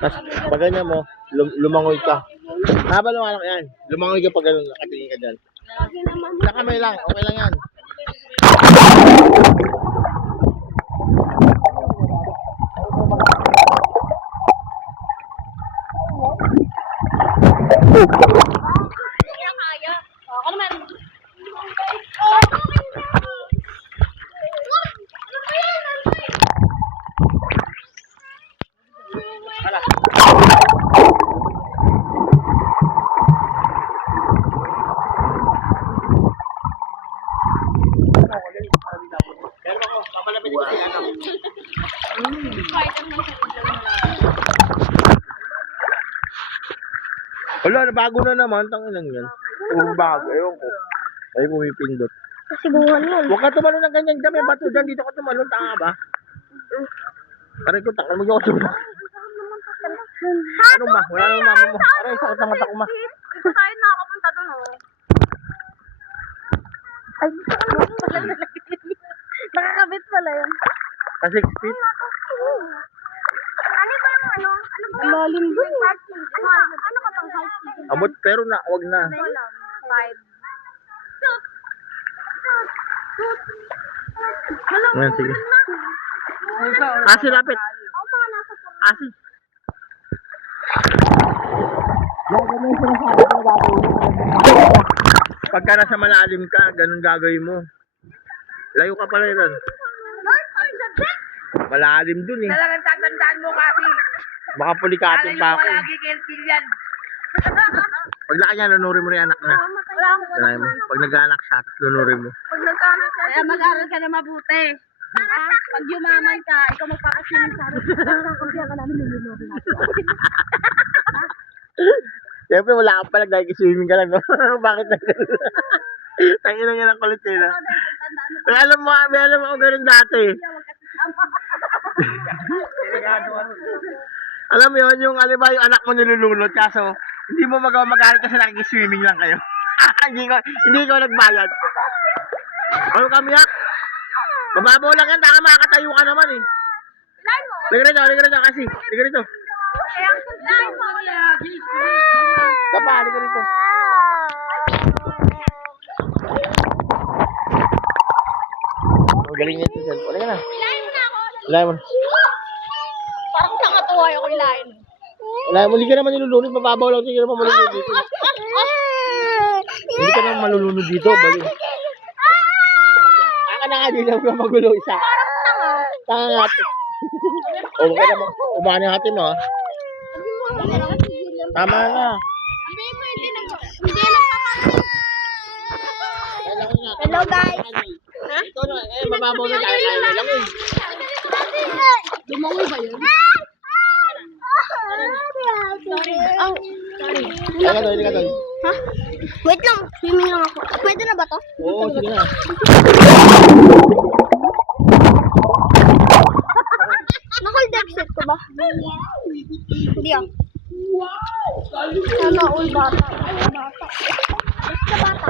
Tapos pag ganyan mo, lumangoy ka. Habang lumangoy ka yan, lumangoy ka pag gano'n, nakatingin ka dyan. Sa kamay lang, okay lang yan. Pero ako, papalapit ko si anak. Wala, bago na naman, tanginan yan. Bago, ewan ko. Ay, pumipindot. Siguhan yun. Huwag ka tumalon ng ganyan dyan, may bato dyan, dito ka tumalon, tanga ba? Aray ko, takal, mag-iwa ko tumalon. Ano ma? Wala nang mama mo. Aray, sakit ng mata ko ma. Ito tayo nakakapunta doon, oh. Ay, nakakabit pala yun. Pa 6 feet? Ano ba yung ano? Ano ba? Lalim doon. Ano ka pang height? Abot, pero na, wag na. 5. Ayan, sige. Asi, lapit. Ako mga nasa Asi. Pagka nasa malalim ka, ganun gagawin mo. Layo ka pala yun. Malalim dun eh. Talagang tatandaan mo kasi. Baka pulikatin pa ako. Wala lagi keltil yan. Pag laki niya, lunurin mo rin anak na. Wala akong Ganay mo. Pag nag-anak siya, tapos lunurin mo. pag nagkaroon ka. Kaya mag-aral ka na mabuti. Pag yumaman ka, ikaw magpakasinin sa akin. Kampiyan ka namin lulunurin natin. Siyempre, wala ka pa nag-swimming ka lang. No? Bakit na gano'n? Tangin na nga ng kulit eh. No? May alam mo ako ganun dati. Alam mo yun, yung alam yung anak mo nilulunod, kaso hindi mo magawa mag-aral kasi nakikiswimming lang kayo. hindi ko nagbayad. Ano kami yak? Mababaw lang yan, taka makakatayo ka naman eh. Liga rito kasi. Liga rito. Tapa, liga rito. Galing niya ito, cellphone. Liga na. Ilahin mo na. Parang nakatuwa yung ilahin. Ilahin mo, hindi ka naman nilulunod. Mababaw lang, hindi ka naman malulunod dito. Hindi ka naman malulunod dito. Balik. Aka na nga, di lang ka magulo isa. Tanga nga ito. O, huwag ka naman. Umani natin, no? Tama na. Hello guys. Ito na, mababaw na tayo. Lang eh. Lumangoy ba yun? Sorry. Hindi ka doon. Ha? Wait lang, swimming lang ako. Pwede na ba to? Oo, sige na. Nakal set ko ba? Hindi ah. Sana all bata. Basta bata.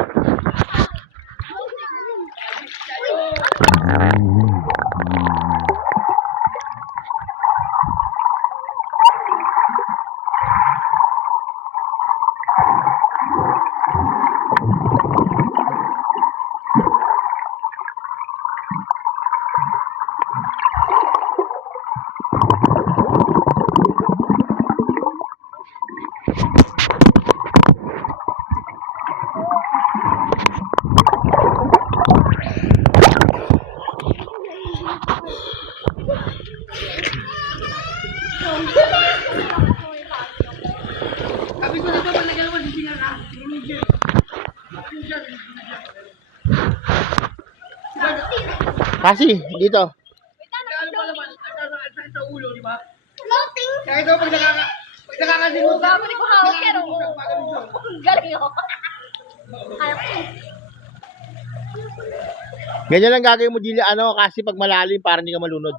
Sabi ko dito pag nagalawa, hindi nga na. Kasi, dito. Ano pa naman, ang sa ulo, di ba? Floating. Kaya ito pag nakakasimot ka. Babalik ko hawak pero galing ako. Kaya ko. Ganyan lang gagawin mo, Jilly, kasi pag malalim, para hindi ka malunod.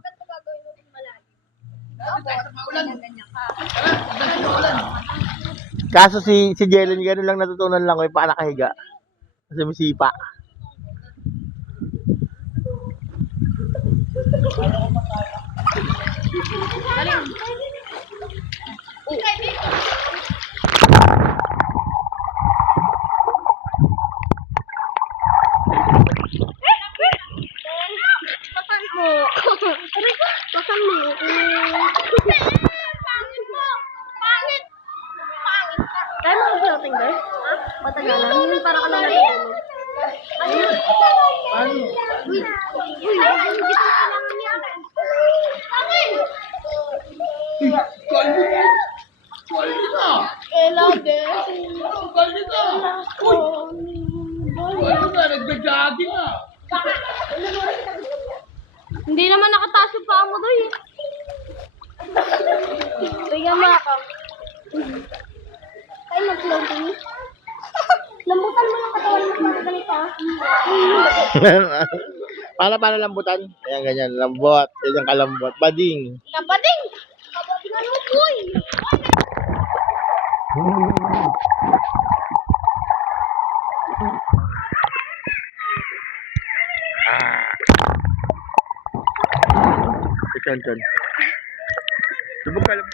Kaso si Jelen, gano'n lang natutunan lang ko, paano nakahiga. Kasi may sipa. Pasan mo. Pasan mo. Pangit mo. Pangit. Pangit ka. Kaya mo kasi natin guys? Ha? Matagalan. Yun para ka lang natin. Ano? Ano? Uy. Uy. Hindi ko kailangan yan. Pangit. Kalbo ka! Kalbo ka! Elade. Kalbo ka! Uy! Kalbo ka! Nagda-jogging ka! Hindi naman nakataas yung paa mo doy. Tingnan mo ako. Ay, mag-floating. Lambutan mo ng katawan mo para ganito ah. Paano lambutan? Ayan, ganyan. Lambot. Yan yung kalambot. Bading. Kabating! Kabating ano, boy? Chon. Subog ka lang.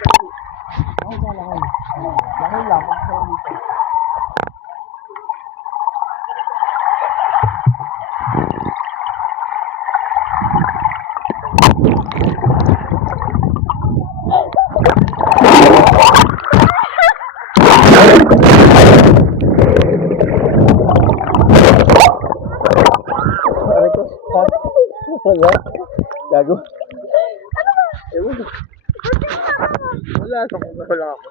Wala. Gago. Ewan. Wala. Wala ako.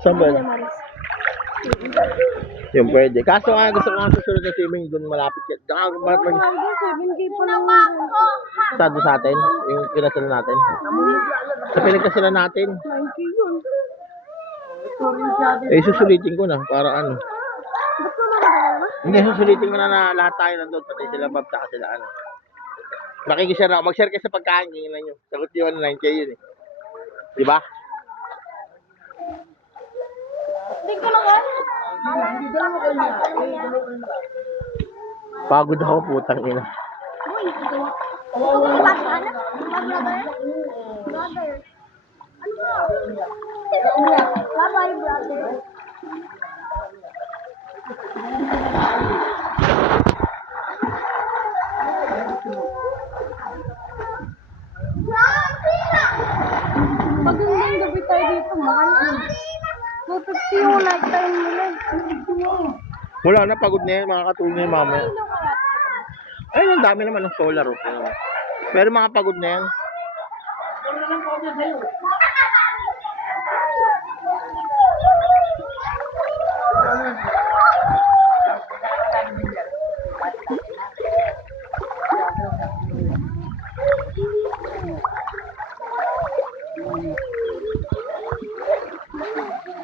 Saan ba? Yung pwede. Kaso nga gusto ko nga susunod na swimming doon malapit yan. Saka 7K pa lang. sado sa atin. Yung pinasala natin. Sa pinagkasala natin. 9K yun. Eh susulitin ko na para ano. Ba't ko nakadala? Hindi susulitin ko na lahat tayo nandun. Pati sila Bob saka sila ano. Makikishare ako. Mag-share kayo sa pagkain. Tingnan nyo. Sagot yun 9K yun eh. Diba? Hindi ko na ka. Pagod ako putang ina. Bye-bye, brother. Magandang gabi tayo dito, mahal. 250 yung lifetime nila. Wala na, pagod na yan. Makakatulog na yung mamaya. Ay, ang dami naman ng solar. Oh. Pero mga pagod na yan.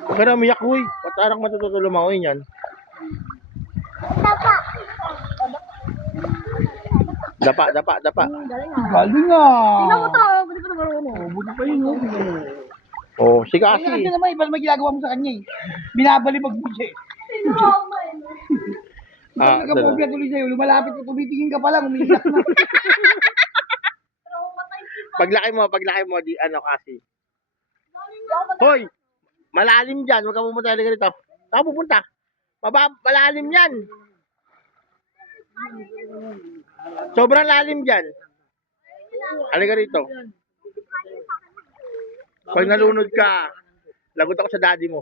Huwag ka na umiyak, huy. Patarang matutulong ako yan. Dapa. Galing ah! Tingnan mo to, buti pa na marunong. Buti pa yun, oh. Oh, si Kasi Kasi. naman, iba naman ginagawa mo sa kanya eh. Binabalibag mo siya eh. Ah, Ikaw nagkapobya tuloy sa'yo, lumalapit ka, tumitingin ka pa lang, umiiyak na. Paglaki mo, di ano kasi. Hoy! Malalim dyan, huwag ka pumunta na ganito. Saan ka pupunta? Malalim yan. Sobrang lalim dyan. Halika rito. Pag nalunod ka, lagot ako sa daddy mo.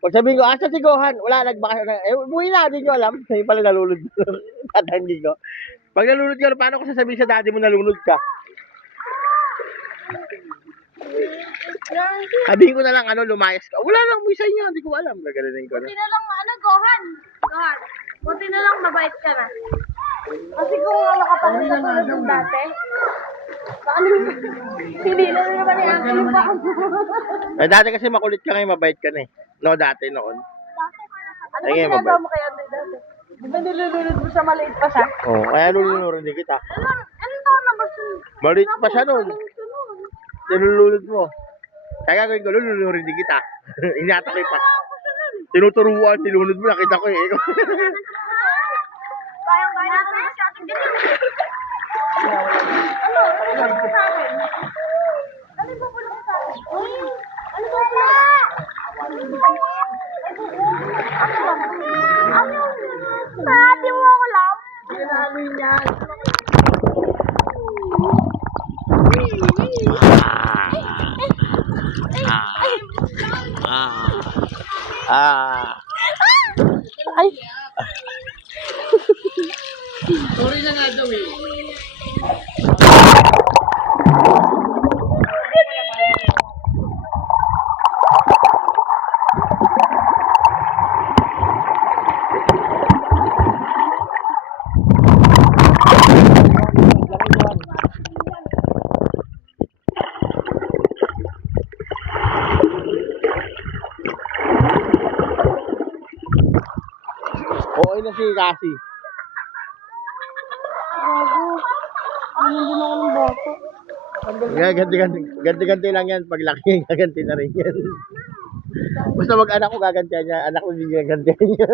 Pag sabihin ko, asa si Gohan? Wala, nagbaka na. Eh, buhay na, di nyo alam. Sa'yo pala nalunod. Tatanggi ko. Pag nalunod ka, paano ko sasabihin sa daddy mo nalunod ka? Sabihin ko na lang, lumayas ka. Wala lang, buhay sa inyo. Hindi ko alam. Gagalitin ko na. Buti na lang, Gohan. Gohan. Buti na lang, mabait ka na. Kasi kung makapalit na tulad yung dati, baka hindi na naman yung akin yung baka mo. Eh, dati kasi makulit ka ngayon, mabait ka na eh. No, dati noon. Ano Ay, ba ngayon, ginagawa mabait. mo kay Andre dati? Di ba nilulunod mo sa maliit pa siya? Oo, kaya lulunurin din kita. Anong taon na ba siya? Maliit pa siya noon. Nilulunod mo. Kaya gagawin ko, lulunurin din kita. Inatakay pa. Tinuturuan, nilunod mo, nakita ko eh. Kayang-kaya natin sa ating ganyan. Ano? Ano ba sa akin? Ah. Ay, Sorry na nga daw eh. Okay na si Cassie. gago. Ano din ako ng bata? Ganti lang yan. Pag laki, gaganti na rin yan. Basta mag-anak ko, gagantihan niya. Anak ko, hindi gagantihan niya.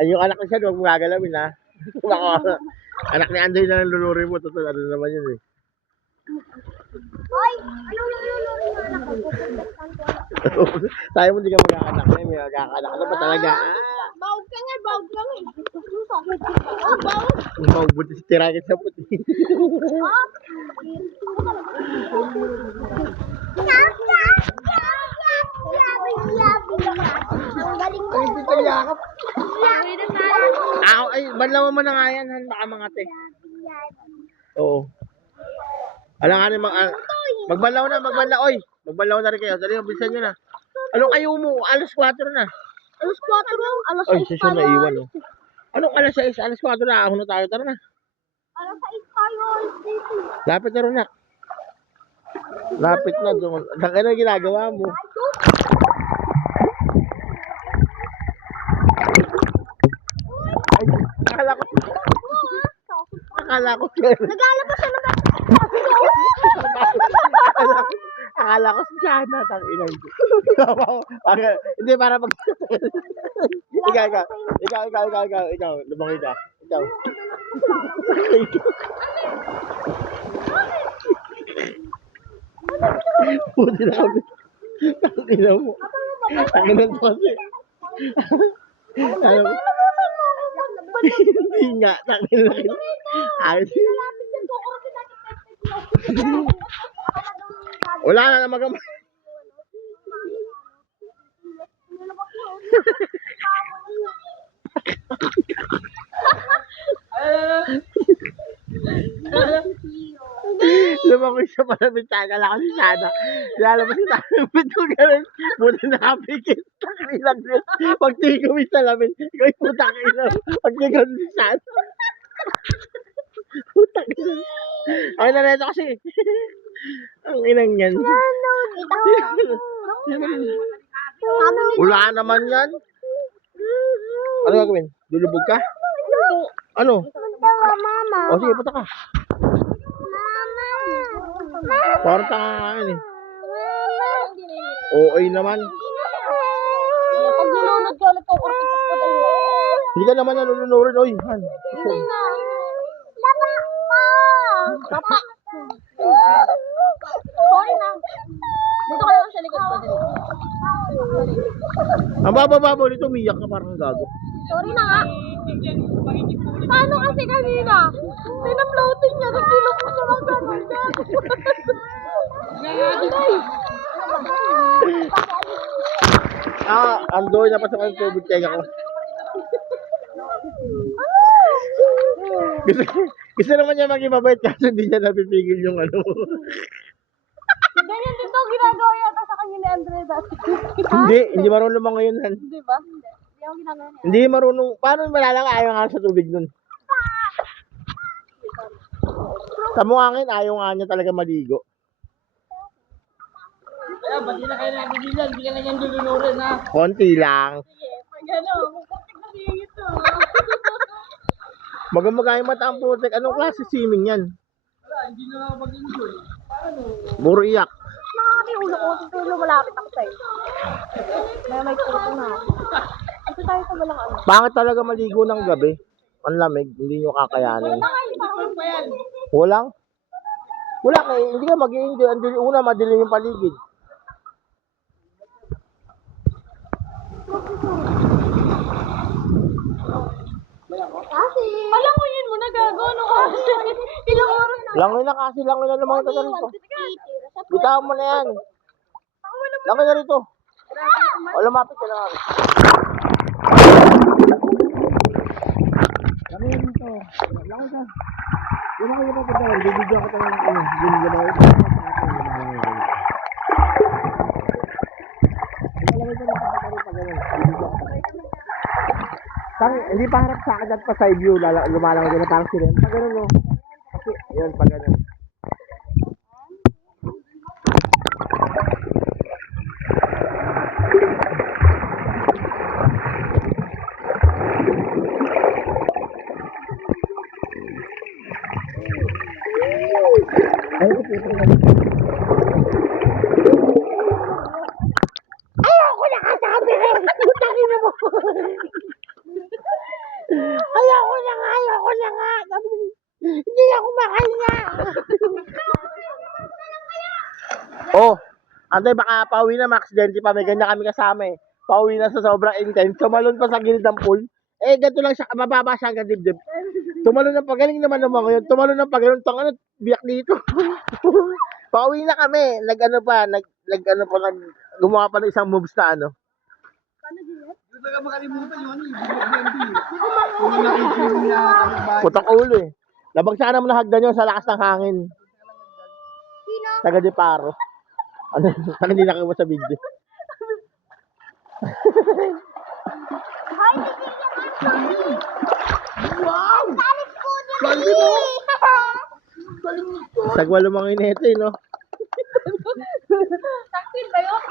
Ay, yung anak ko siya, huwag mo gagalawin, ha? Baka, anak ni Andoy na lulurin mo. Totoo, ano naman yun, eh. Ay, anong lulurin mo anak ko? Tayo mo, hindi ka mag-anak na. May mag-anak na ba talaga? Bawag ka nga, bawag ka nga. Oh, bawag. Mabuti si Tirakit sa puti. Ang galing ko. Ay, dito yakap. Sabi na sana. Ay, banlawan mo na nga yan, han. Baka mga te. Oo. Alam nga rin, magbanlaw na, oy. Magbanlaw na rin kayo. Dali, bilisan nyo na. Anong kayo mo? Alas 4 na. Alas 4 lang. Alas Ay, 6 sesyon na iwan, oh. Anong alas 6? Alas 4 na. Ako na tayo. Tara na. Alas 6 tayo. Lapit na rin na. Lapit na. Ano yung ginagawa mo? Ay, akala ko. Naglalabas siya ng Akala ko si Shana. Tangina ko. Hindi, para pag... Ikaw. Lumangoy ka. Ikaw. Puti na kami. Tangina mo. Tangina mo kasi. Alam mo? Hindi nga. Tangina na. Ayos. Wala na magawa. Lumangoy siya pala bintana lang kasi sana. Lalabas si sana. Bito ganun. Buti nakapikit. Takilang din. Pag tingin ko may salamin. Ikaw yung putang ina. Pag tingin ko si sana. Putang ina. Ay nareto kasi. Ang inang yan. Wala naman yan. Ano gagawin? Lulubog ka? Ano? Mama. O sige, punta ka. Mama. Parang tanga nga yan eh. OA naman. Pag nilunod ka, nagkukurtik ko tayo. Hindi ka naman nalulunurin. Oy, han. Lapa pa! Lapa! Sorry na. Dito ka lang sa likod ko. Ang baba-baba nito, umiyak ka parang gago. Sorry na nga. Paano kasi kanina? Pinaploating niya, tapos tinapos siya ng gano'n niya. Andoy, napasok ang tubig tenga ko. Gusto naman niya maging mabait kaso hindi niya napipigil yung ano. Ganyan din to ginagawa yata sa kanya ni Andre dati. Hindi marunong lumangoy yun, han. Di ba? Hindi ako ginagawa niya. Hindi marunong, paano malalaka ayaw nga sa tubig nun? Sa mukha ayaw nga niya talaga maligo. Kaya, ba't di na kayo nabibilan? Hindi ka na yan lulunurin, ha? Konti lang. Sige, pag gano'n, kukuntik na siya ito. Magamagay mata ang putek. Anong klase swimming yan? Wala, hindi na mag-enjoy. Paano? Puro iyak. Nakakati ulo ko, tulo malapit ako sa'yo. May puto na ako. Ito tayo sa walang ano. Bakit talaga maligo ng gabi? Ang lamig, hindi nyo kakayanin. Ano pa yan? Walang? Wala kayo, hindi ka mag-i-enjoy. Una, madilim yung paligid. Kasi, palanguyin mo na gago, ano kasi? Ilang oras na. Langoy na kasi, langoy na lumang taga rito. Bitawan mo na yan. Langoy na rito. O, lumapit ka lang. Kami yan dito. Lako ka. Yun ako yung kapatid. Bibigyan ko tayo ng ano. Hindi pa harap sa akin at pa side view. Lumalang ko na parang sila. Pag ganun no. Kasi, yun, pag ganun. Ayoko na kasabi rin! Putangin na mo! Ayoko na nga! Sabi ko, hindi ako makahinga! Oh, antay baka pauwi na ma-accidente pa. May ganyan kami kasama eh. Pauwi na sa sobrang intense. Tumalon pa sa gilid ng pool. Eh, ganito lang siya. Mababa siya hanggang dibdib. Tumalon ng pagaling naman naman ko yun. Tumalon ng pagaling. Tang ano, biyak dito. Pauwi na kami. Gumawa pa ng isang moves na ano. Hindi ka makalimutan yun. Hindi Putak ulo eh. Nabagsakan naman ng hagdan yun sa lakas ng hangin. Sino? Taga de Paro. Ano, hindi nakiwa sa video. Hoy, hindi Wow! Salit ko Galing mo! Sagwa lumangin nito eh, no? Taktil ba yun?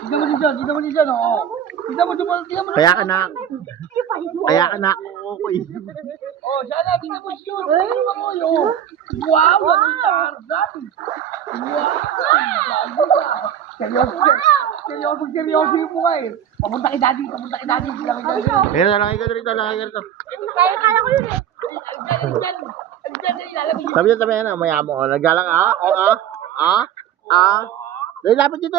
Tignan mo din dyan, oo. Tignan mo. Kaya ka na. Okay. Oh, sana, tignan mo yun. Tignan mo yun. Wow! Galing ka, Arzan. Wow! Seryoso yung mukha eh. Papunta kay daddy. Ayun, lalaki ka rito. Kaya ko yun eh. Sabi niya, maya mo. Naggalang, Dahil lapit dito.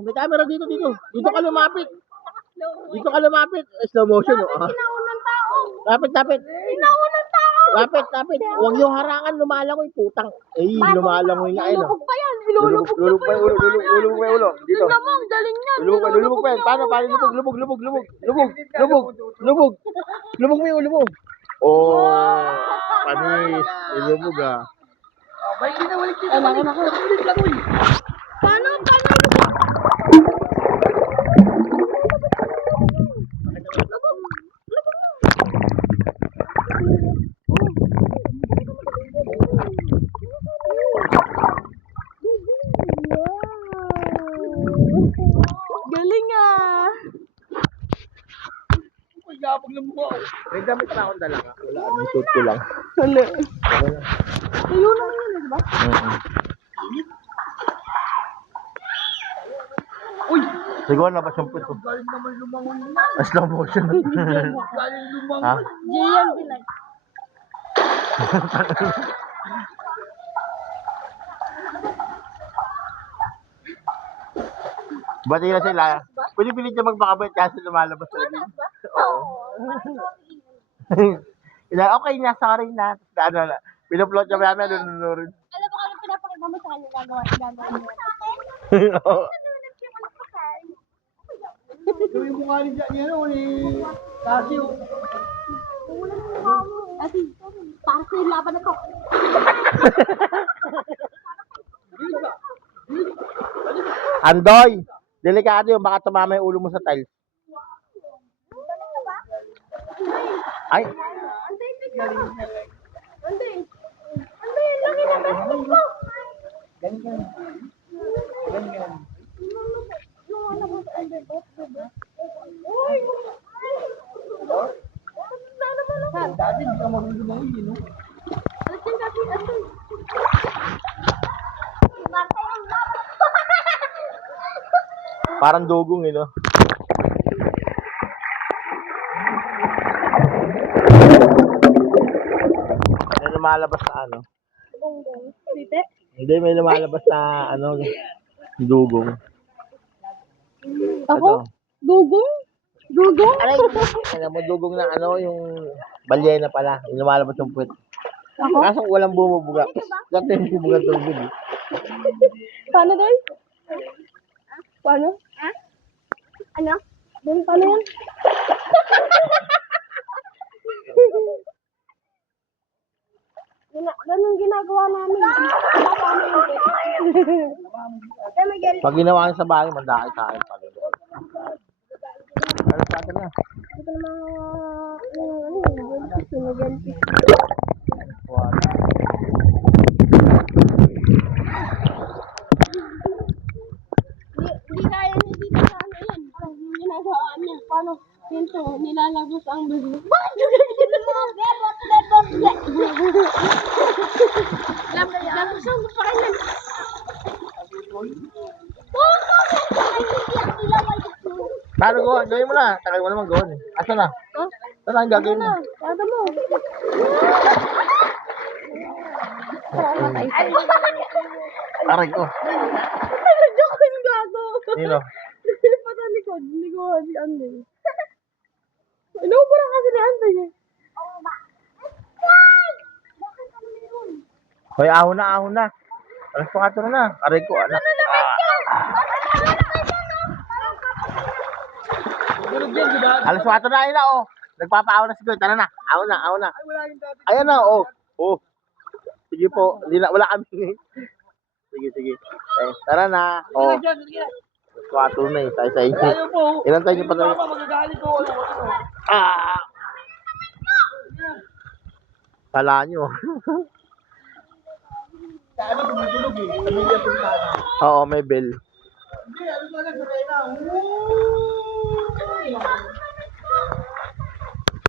May camera dito. Dito ka lumapit. Slow motion, oh. Sinaunang tao. Lapit. Sinaunang tao. Lapit. Huwag yung harangan, lumalangoy, putang. Lumalangoy nga, ayun, oh. Lulubog pa yan. Ilulubog Lulubog pa yung ulo. Dito. Tingnan mo, ang galing niyan. Lulubog pa yan. Paano lubog? Lubog mo yung ulo mo. Oh, panis. Ilubog ah. Balik kita. Balik lang, uy. Paano? Galing ah. Ay, yapag ng mukha. May damit pa akong dala ka. Wala, ang suit ko lang. Hali. Wala. Ayun lang yun, di ba? Uy! Siguro labas yung puto. Galing naman lumangon na. Slow motion. Galing Ha? lumangon. Jian Bilay. Bati na sila. Pwede pilit niya magpakabait kasi lumalabas sa labas. Oo. Okay na, sorry na. Ano na. Pinaplot niya namin, nununurin. Alam mo kung ano pinapakita mo sa kanya gagawa mo. Oo. Ito yung mukha ni Kasi yung... Ati, para sa yung laban na to. Andoy! Delikado yung baka tumama yung ulo mo sa tiles. Ay! Laki na beses ko. Dati hindi ka marunong lumangon, no? Parang dugong eh, no? May lumalabas na ano? Dite? Hindi, may lumalabas na ano, dugong. Ako? Dugong? Dugong? Aray, alam mo, dugong na ano, yung balyena pala. Yung lumalabas yung puwet. Ako? Kaso walang bumubuga. Dati yung bumubuga tubig. Eh. Paano doon? Paano? Ha? Ano? Doon, paano yan? Ganun ginagawa namin. Paano yun? Ate, Miguel. Pag ginawa niyo sa bahay, mandaki sa akin. Alas 4 na. Ito naman, si Miguel. Hindi kaya ni Dito sa ano yun. Ang ginagawa niya. Paano? Yun to, nilalagos ang bibig. Bakit yung ganyan mo? Lapos ang pakilan. Paano go? Gawin mo na. Tagal mo naman gawin. Asa na? Oh, Saan ang gagawin mo? Kada mo. Aray ko. Joke yung gago. Nino? Patalikod. Hindi ko si Andy. Inuupuran kasi ni Andy eh. Hoy, ahon na. Alas 4 na. Aray ko, anak. Tulog yan, di ba? Alas 4 na, ayun na, oh. Nagpapaaw na si Goy. Tara na. Ahon na. Ayan na, oh. Oh. Sige po. Hindi na, wala kami. Sige. Eh, tara na. Oh. Tulog yan, sige. Alas 4 na eh. Tayo sa inyo. Ayaw po. Ilan tayo pa tayo? Mama, magagalit ko. Ano? Ah! Kala nyo. Sabi, tumutulog eh. Sabi niya, tumutulog. Oo, may bell. Hindi, ano ba nag-rena?